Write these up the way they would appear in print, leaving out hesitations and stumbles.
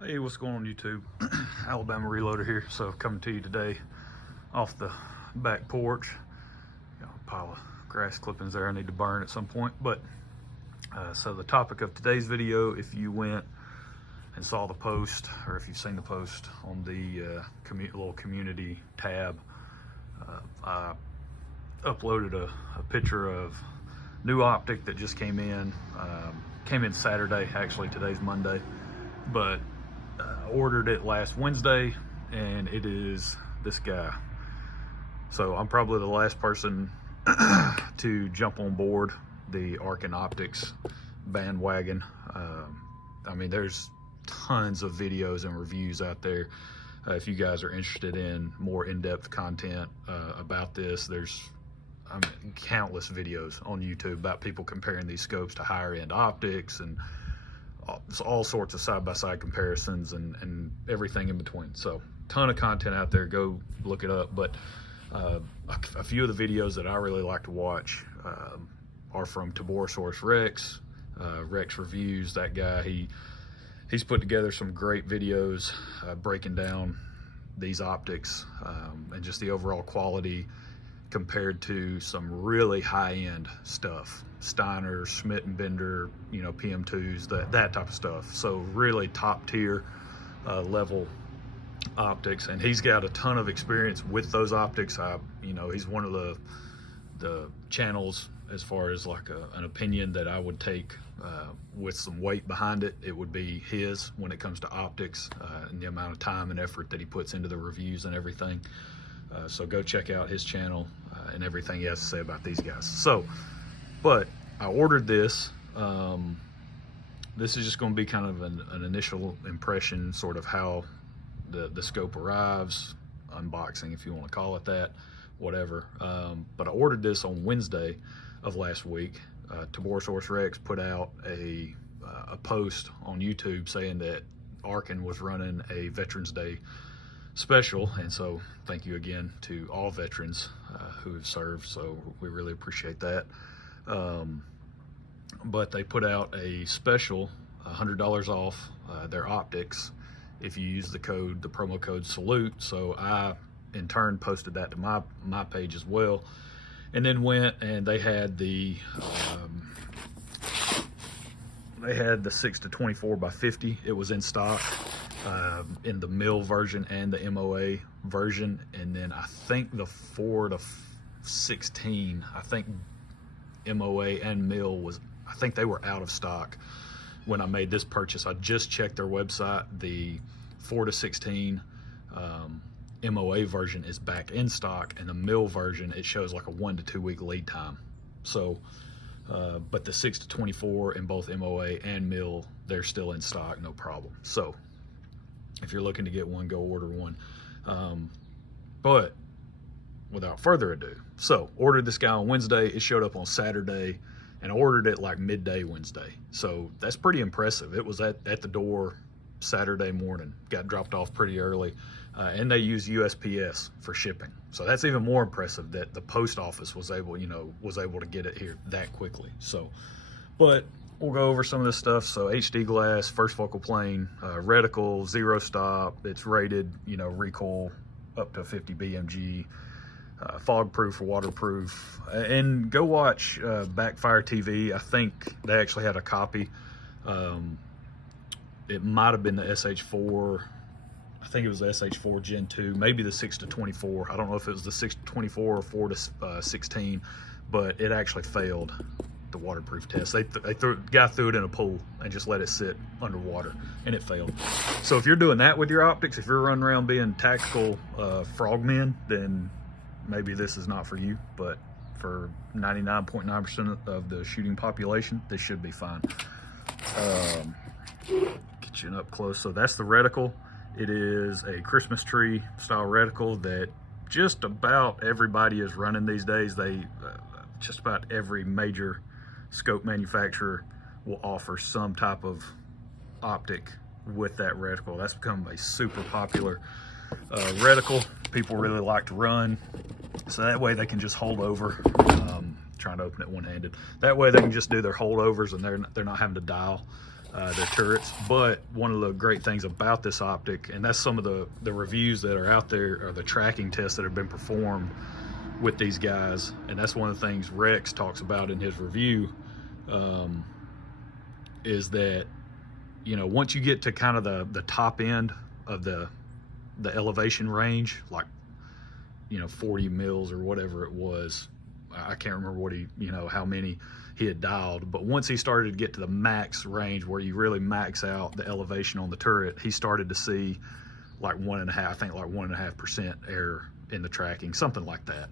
Hey, what's going on YouTube? Alabama Reloader here. So coming to you today off the back porch. Got a pile of grass clippings there I need to burn at some point. But so the topic of today's video, if you went and saw the post, or if you've seen the post on the little community tab, I uploaded a picture of new optic that just came in. Came in Saturday, actually today's Monday, but ordered it last Wednesday, and it is this guy. So I'm probably the last person to jump on board the Arken optics bandwagon. I mean, there's tons of videos and reviews out there. If you guys are interested in more in-depth content about this, there's countless videos on YouTube about people comparing these scopes to higher end optics and all sorts of side-by-side comparisons and everything in between. So ton of content out there, go look it up. But a few of the videos that I really like to watch are from Taborosaurus Rex, Rex Reviews. That guy, he's put together some great videos breaking down these optics and just the overall quality compared to some really high-end stuff, Steiner, Schmidt and Bender, you know, PM2s, that type of stuff. So really top-tier level optics, and he's got a ton of experience with those optics. You know, he's one of the channels, as far as like an opinion that I would take with some weight behind it, it would be his when it comes to optics and the amount of time and effort that he puts into the reviews and everything. So go check out his channel and everything he has to say about these guys. So, but I ordered this. This is just going to be kind of an initial impression, sort of how the scope arrives, unboxing if you want to call it that, whatever. But I ordered this on Wednesday of last week. Taborosaurus Rex put out a post on YouTube saying that Arken was running a Veterans Day special, and so thank you again to all veterans who have served, so we really appreciate that. But they put out a special, $100 off their optics if you use the promo code SALUTE. So I in turn posted that to my page as well, and then went and they had the 6-24 by 50. It was in stock in the mill version and the MOA version, and then I think the 4-16, I think MOA and mill I think they were out of stock when I made this purchase. I just checked their website. The 4-16 MOA version is back in stock, and the mill version, it shows like a 1 to 2 week lead time. So but the 6-24 in both MOA and mill, they're still in stock, no problem. So if you're looking to get one, go order one. But without further ado, so ordered this guy on Wednesday. It showed up on Saturday, and I ordered it like midday Wednesday. So that's pretty impressive. It was at the door Saturday morning, got dropped off pretty early, and they use USPS for shipping. So that's even more impressive that the post office was able to get it here that quickly. So, but we'll go over some of this stuff. So HD glass, first focal plane, reticle, zero stop. It's rated, recoil up to 50 BMG, fog proof or waterproof. And go watch Backfire TV. I think they actually had a copy. It might have been the SH-4. I think it was the SH-4 GenII, maybe the 6-24. I don't know if it was the 6-24 or 4-16, but it actually failed the waterproof test. The guy threw it in a pool and just let it sit underwater, and it failed. So if you're doing that with your optics, if you're running around being tactical frogmen, then maybe this is not for you. But for 99.9% of the shooting population, this should be fine. Get you up close. So that's the reticle. It is a Christmas tree style reticle that just about everybody is running these days. Just about every major scope manufacturer will offer some type of optic with that reticle. That's become a super popular reticle. People really like to run, so that way they can just hold over. Trying to open it one-handed. That way they can just do their holdovers, and they're not having to dial. their turrets. But one of the great things about this optic, and that's some of the reviews that are out there, or the tracking tests that have been performed with these guys, and that's one of the things Rex talks about in his review, is that, you know, once you get to kind of the top end of the elevation range, like, you know, 40 mils or whatever it was, I can't remember what he, you know, how many he had dialed, but once he started to get to the max range where you really max out the elevation on the turret, he started to see like 1.5% error in the tracking, something like that.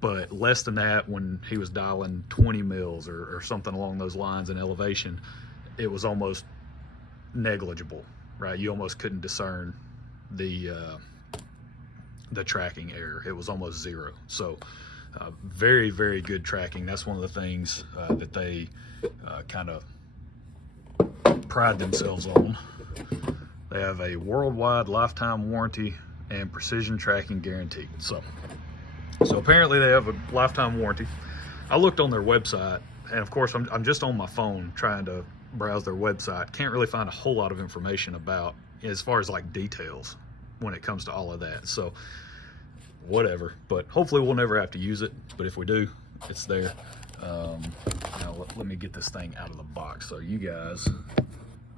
But less than that, when he was dialing 20 mils or something along those lines in elevation, it was almost negligible, right? You almost couldn't discern the tracking error. It was almost zero. So very, very good tracking. That's one of the things that they kind of pride themselves on. They have a worldwide lifetime warranty and precision tracking guarantee. So apparently they have a lifetime warranty. I looked on their website, and of course I'm just on my phone trying to browse their website. Can't really find a whole lot of information about, as far as like details when it comes to all of that. So whatever, but hopefully we'll never have to use it. But if we do, it's there. Now let me get this thing out of the box so you guys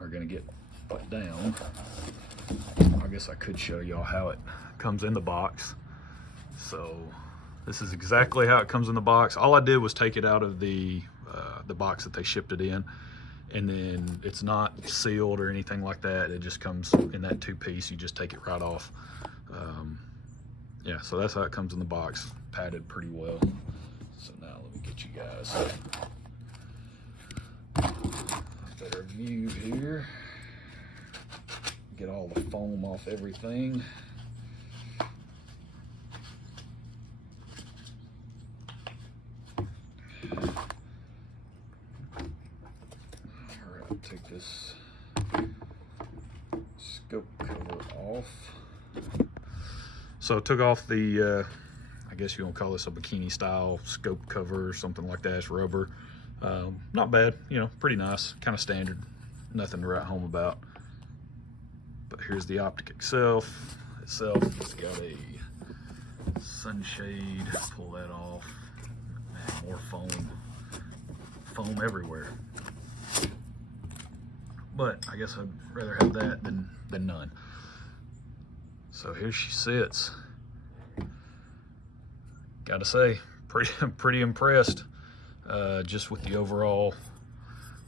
are gonna get put down. I guess I could show y'all how it comes in the box. So this is exactly how it comes in the box. All I did was take it out of the box that they shipped it in, and then it's not sealed or anything like that. It just comes in that 2-piece. You just take it right off. Yeah, so that's how it comes in the box, padded pretty well. So now let me get you guys a better view here. Get all the foam off everything. Alright, take this scope cover off. So took off the, I guess you want to call this a bikini style scope cover or something like that. It's rubber. Not bad, you know, pretty nice, kind of standard, nothing to write home about. But here's the optic itself. It's got a sunshade. Pull that off. Man, more foam everywhere. But I guess I'd rather have that than none. So here she sits. Gotta say, pretty impressed just with the overall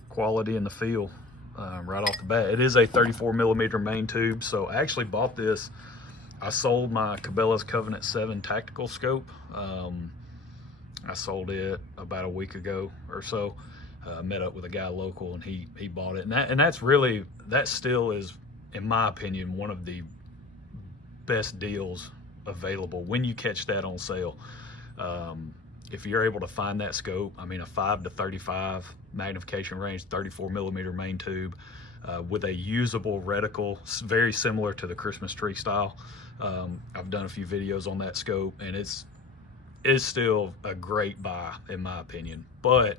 quality and the feel right off the bat. It is a 34 millimeter main tube. So I actually bought this. I sold my Cabela's Covenant 7 tactical scope. I sold it about a week ago or so. Met up with a guy local, and he bought it. And that still is, in my opinion, one of the best deals available when you catch that on sale. If you're able to find that scope, I mean, a 5 to 35 magnification range, 34 millimeter main tube with a usable reticle, very similar to the Christmas tree style. I've done a few videos on that scope, and it's still a great buy in my opinion. But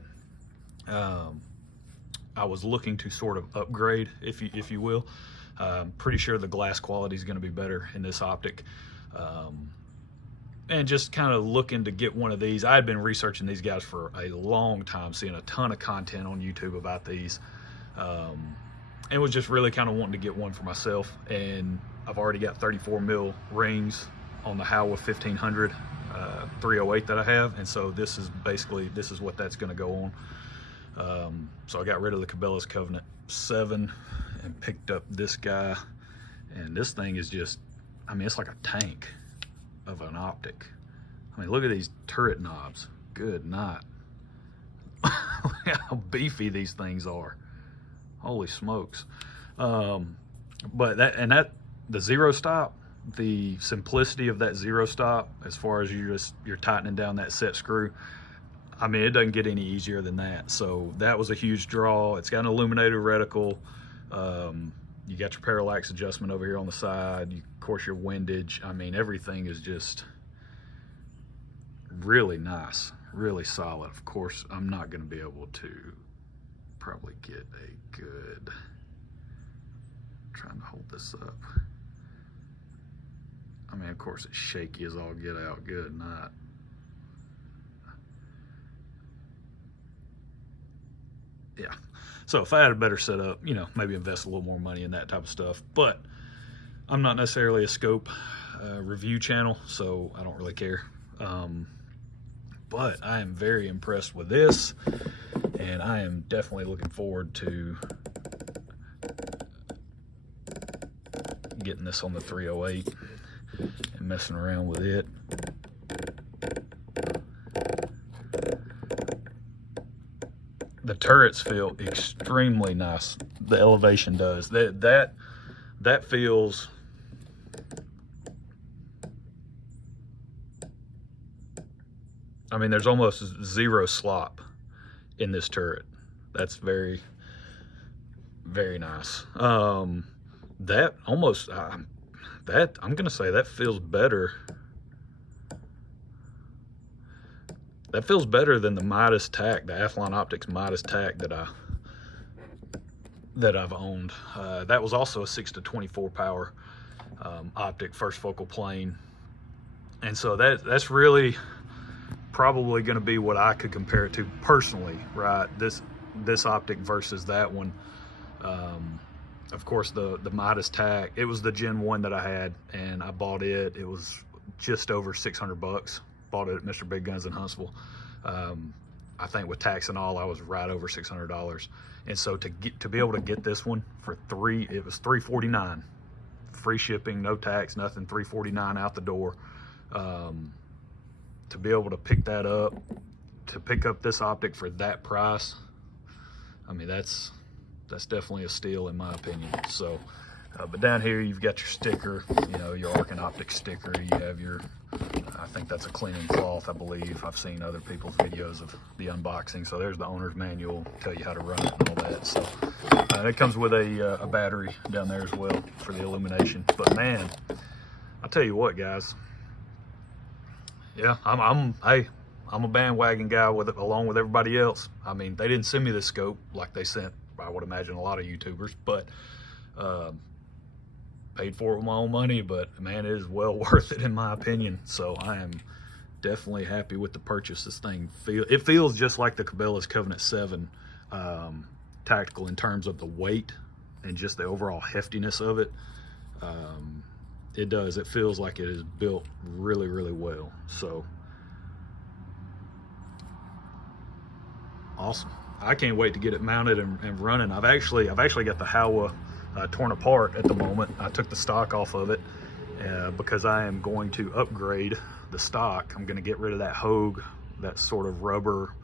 I was looking to sort of upgrade, if you will. Pretty sure the glass quality is going to be better in this optic. And just kind of looking to get one of these. I had been researching these guys for a long time, seeing a ton of content on YouTube about these, and was just really kind of wanting to get one for myself. And I've already got 34 mil rings on the Howa 1500 308 that I have, and so this is what that's going to go on. So I got rid of the Cabela's Covenant 7 and picked up this guy, and this thing is just, I mean, it's like a tank of an optic. I mean, look at these turret knobs. Good night. How beefy these things are. Holy smokes. But the zero stop, the simplicity of that zero stop, as far as you're tightening down that set screw, I mean, it doesn't get any easier than that. So that was a huge draw. It's got an illuminated reticle. You got your parallax adjustment over here on the side. Of course, your windage. I mean, everything is just really nice, really solid. Of course, I'm not going to be able to probably get a good, trying to hold this up. I mean, of course, it's shaky as all get out. Good night. Yeah. So if I had a better setup, you know, maybe invest a little more money in that type of stuff. But I'm not necessarily a scope review channel, so I don't really care. But I am very impressed with this, and I am definitely looking forward to getting this on the 308 and messing around with it. The turrets feel extremely nice. The elevation does. That feels, I mean, there's almost zero slop in this turret. That's very, very nice. That almost, that, I'm gonna say that feels better. That feels better than the Midas tack, the Athlon Optics Midas tack that I've owned. That was also a 6-24 power optic, first focal plane, and so that's really probably going to be what I could compare it to personally, right? This optic versus that one. Of course, the Midas tack, it was the Gen 1 that I had, and I bought it. It was just over 600 bucks. Bought it at Mr. Big Guns in Huntsville. I think with tax and all, I was right over $600. And so to be able to get this one for it was $349, free shipping, no tax, nothing, $349 out the door. To be able to pick that up, to pick up this optic for that price, I mean, that's definitely a steal in my opinion. So, but down here you've got your sticker, you know, your Arken optic sticker. You have your, I think that's a cleaning cloth, I believe. I've seen other people's videos of the unboxing. So there's the owner's manual, tell you how to run it and all that. So it comes with a battery down there as well for the illumination. But man, I'll tell you what, guys. Yeah, I'm a bandwagon guy with it, along with everybody else. I mean, they didn't send me this scope like they sent, I would imagine, a lot of YouTubers, but paid for it with my own money. But man, it is well worth it in my opinion. So I am definitely happy with the purchase. This thing it feels just like the Cabela's Covenant 7 tactical in terms of the weight and just the overall heftiness of it. It does. It feels like it is built really, really well. So awesome. I can't wait to get it mounted and running. I've actually got the Howa torn apart at the moment. I took the stock off of it because I am going to upgrade the stock. I'm going to get rid of that Hogue, that sort of rubber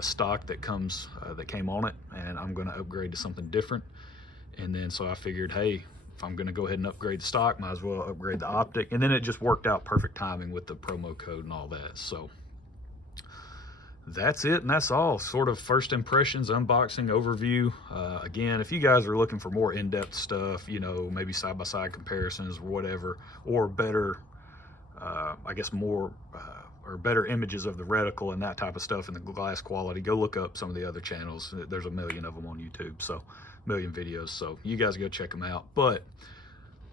stock that came on it, and I'm going to upgrade to something different. And then so I figured, hey, if I'm going to go ahead and upgrade the stock, might as well upgrade the optic. And then it just worked out perfect timing with the promo code and all that. So that's it, and that's all. Sort of first impressions, unboxing, overview. Again, if you guys are looking for more in-depth stuff, you know, maybe side-by-side comparisons or whatever, or better, I guess more, or better images of the reticle and that type of stuff and the glass quality, go look up some of the other channels. There's a million of them on YouTube, so million videos, so you guys go check them out. But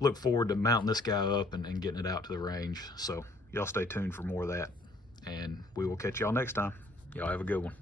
look forward to mounting this guy up and getting it out to the range. So y'all stay tuned for more of that, and we will catch y'all next time. Y'all have a good one.